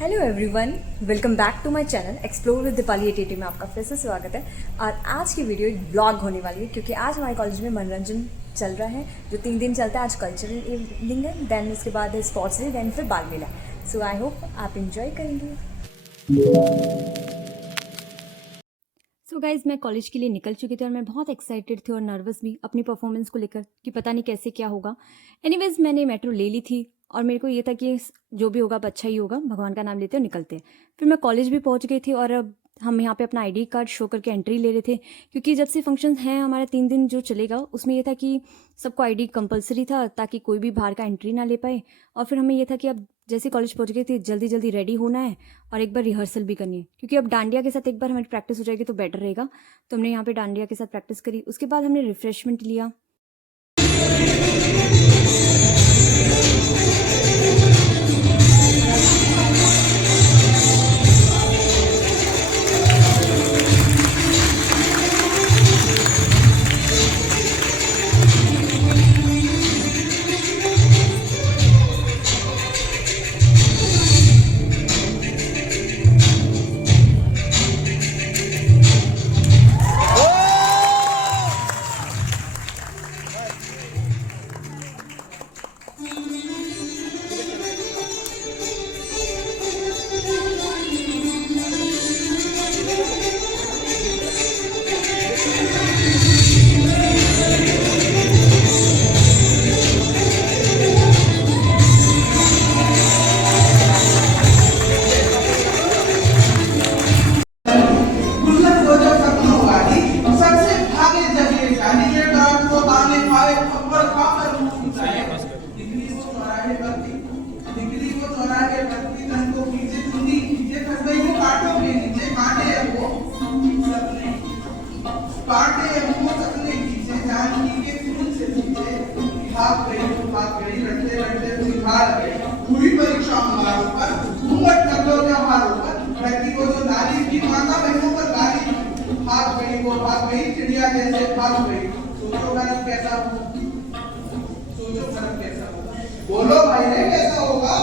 Hello everyone, welcome back to my channel explore with Deepali एटीटी में आपका फिर से स्वागत है। और आज की वीडियो एक ब्लॉग होने वाली है क्योंकि आज हमारे कॉलेज में मनोरंजन चल रहा है जो 3 दिन चलता है। आज कल्चरल इवनिंग है, देन उसके बाद है स्पोर्ट्स डे, देन फिर बाल मेला। सो आई होप आप इंजॉय करेंगे। सो गाइज, मैं कॉलेज के लिए निकल चुकी थी और मैं बहुत एक्साइटेड थी और नर्वस भी अपनी परफॉर्मेंस को लेकर कि पता नहीं कैसे क्या होगा। एनीवेज, मैंने मेट्रो ले ली थी और मेरे को ये था कि जो भी होगा अब अच्छा ही होगा, भगवान का नाम लेते और निकलते हैं। फिर मैं कॉलेज भी पहुंच गई थी और अब हम यहाँ पे अपना आईडी कार्ड शो करके एंट्री ले रहे थे क्योंकि जब से फंक्शन हैं हमारा 3 दिन जो चलेगा उसमें ये था कि सबको आईडी कंपलसरी था ताकि कोई भी बाहर का एंट्री ना ले पाए। और फिर हमें ये था कि अब जैसे कॉलेज पहुंच गए थे जल्दी जल्दी रेडी होना है और एक बार रिहर्सल भी करनी है क्योंकि अब डांडिया के साथ एक बार हमारी प्रैक्टिस हो जाएगी तो बेटर रहेगा। तो हमने यहाँ पे डांडिया के साथ प्रैक्टिस करी, उसके बाद हमने रिफ्रेशमेंट लिया। पूरी परीक्षा पर घूंघट कर लो त्योहारों पर धरती को जो नारी की माता बहनों पर गाली भाग गई, वो भाग गई चिड़िया जैसे भाग गई। सोचो कर्म कैसा हो, सोचो कर्म कैसा होगा, बोलो भाई रे कैसा होगा।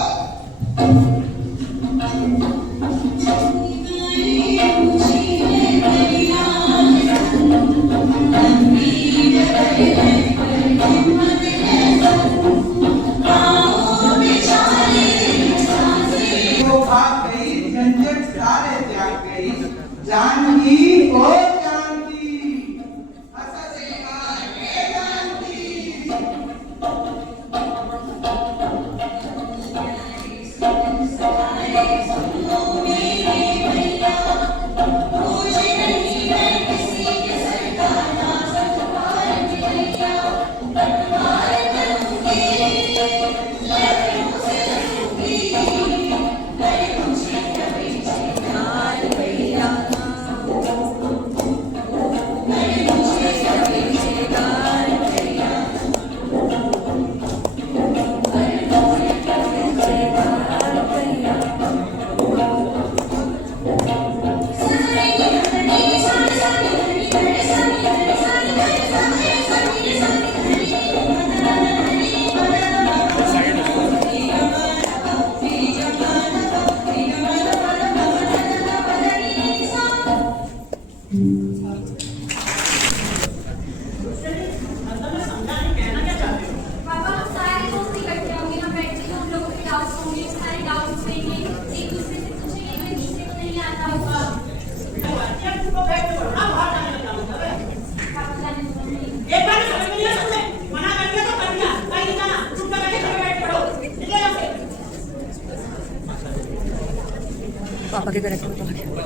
जानकी ओ जानकी पापा के करेक्ट में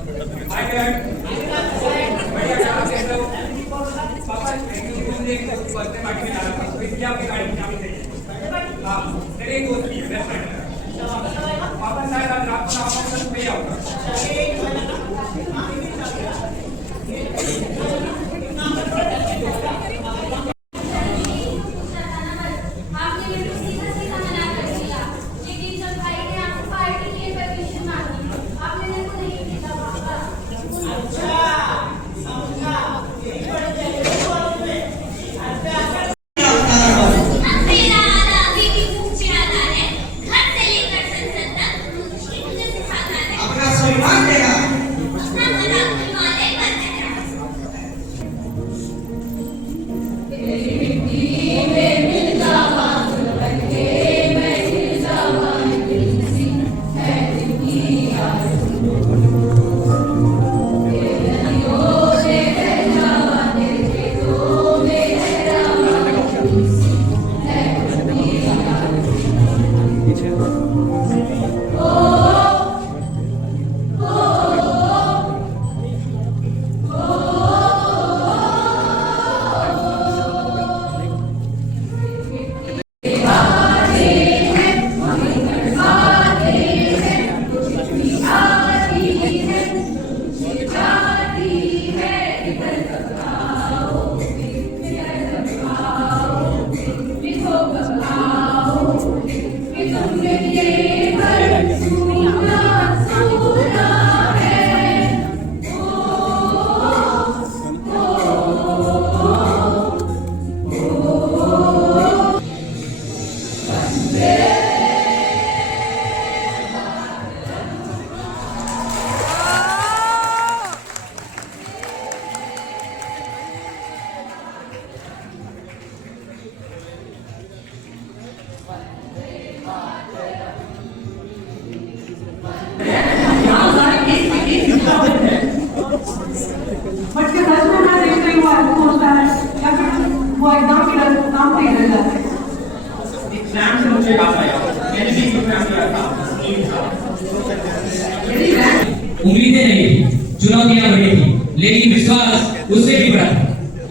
उम्मीदें नहीं थी, चुनौतियां बड़ी थी, लेकिन विश्वास उससे भी बड़ा था।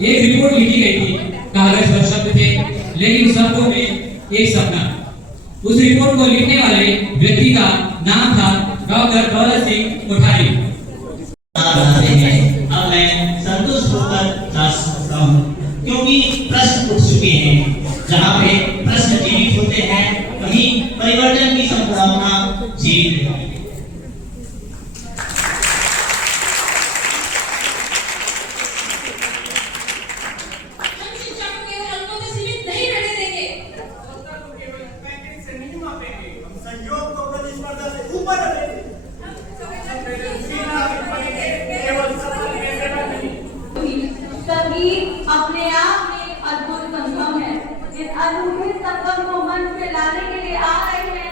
एक रिपोर्ट लिखी गई थी, कागज पर शब्द थे, लेकिन शब्दों में एक सपना। उस रिपोर्ट को लिखने वाले व्यक्ति का नाम था डॉक्टर दौलत सिंह कोठारी। अब मैं संतुष्ट होकर जा सकता हूँ, क्योंकि प्रश्न उठ चुके हैं। जहाँ पे प्रश्न जीवित होते हैं, वहीं परिवर्तन की संभावना जीवित है। संगीत अपने आप में अद्भुत संगम है। इस अद्भुत संगम को मंच पे लाने के लिए आ रहे हैं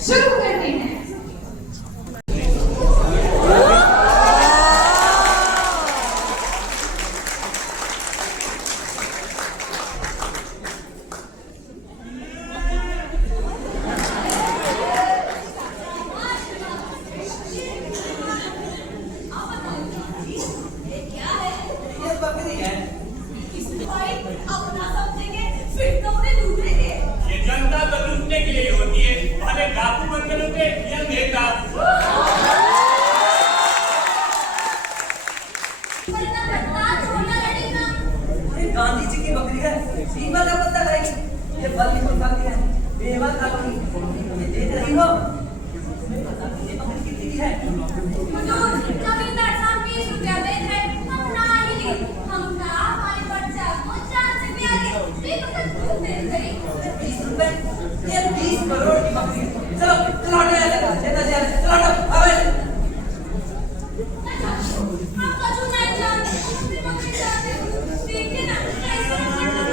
शुरू करते हैं। जनता तो लूटने के लिए होती है, भले डाकू बनकर होते या नेता। गांधी जी की बकरी है, सीमा का पता रहेगी, ये बल की कोई बात है, बेवा का बकरी, ये देख रही हो, इसमें पता नहीं ये बकरी कितनी की है। हुजूर, जमींदार साहब 20 रुपया देते हैं, हम ना ही ले, हम ना हमारे बच्चा को 4 से भी आगे, बेवकूफ क्यों दे रहे? 20 रुपए, ये 20 करोड़ की बकरी है। चलो, चलो हटो यहाँ से, चलो चलो हटो, आवे। आप कछु नहीं जानते, अपनी बकरी चाहते हो, देखिए ना, कैसे देखिए।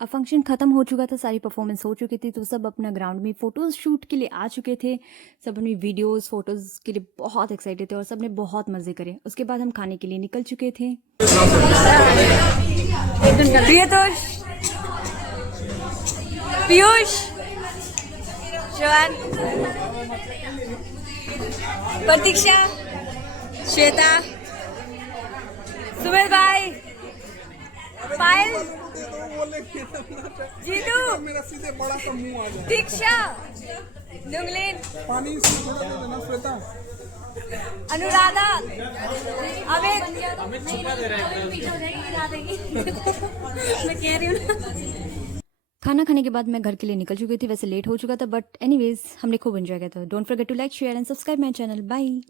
अब फंक्शन ख़त्म हो चुका था, सारी परफॉर्मेंस हो चुकी थी, तो सब अपना ग्राउंड में फ़ोटोज़ शूट के लिए आ चुके थे। सब अपनी वीडियोस फ़ोटोज़ के लिए बहुत एक्साइटेड थे और सब ने बहुत मज़े करे। उसके बाद हम खाने के लिए निकल चुके थे। पीयूष, श्रवण, प्रतीक्षा, श्वेता, सुमेर भाई, पायल, दे दो, वो लेके जीतू, मेरा सीधे बड़ा सा मुंह आ जाए। दीक्षा, नुंगलिन, पानी इसमें थोड़ा दे देना श्वेता। अनुराधा, अमित, मैं कह रही हूँ ना। खाना खाने के बाद मैं घर के लिए निकल चुकी थी, वैसे लेट हो चुका था, बट एनीवेज हमने खूब एंजॉय किया था। Don't forget to like, share and subscribe my channel. Bye.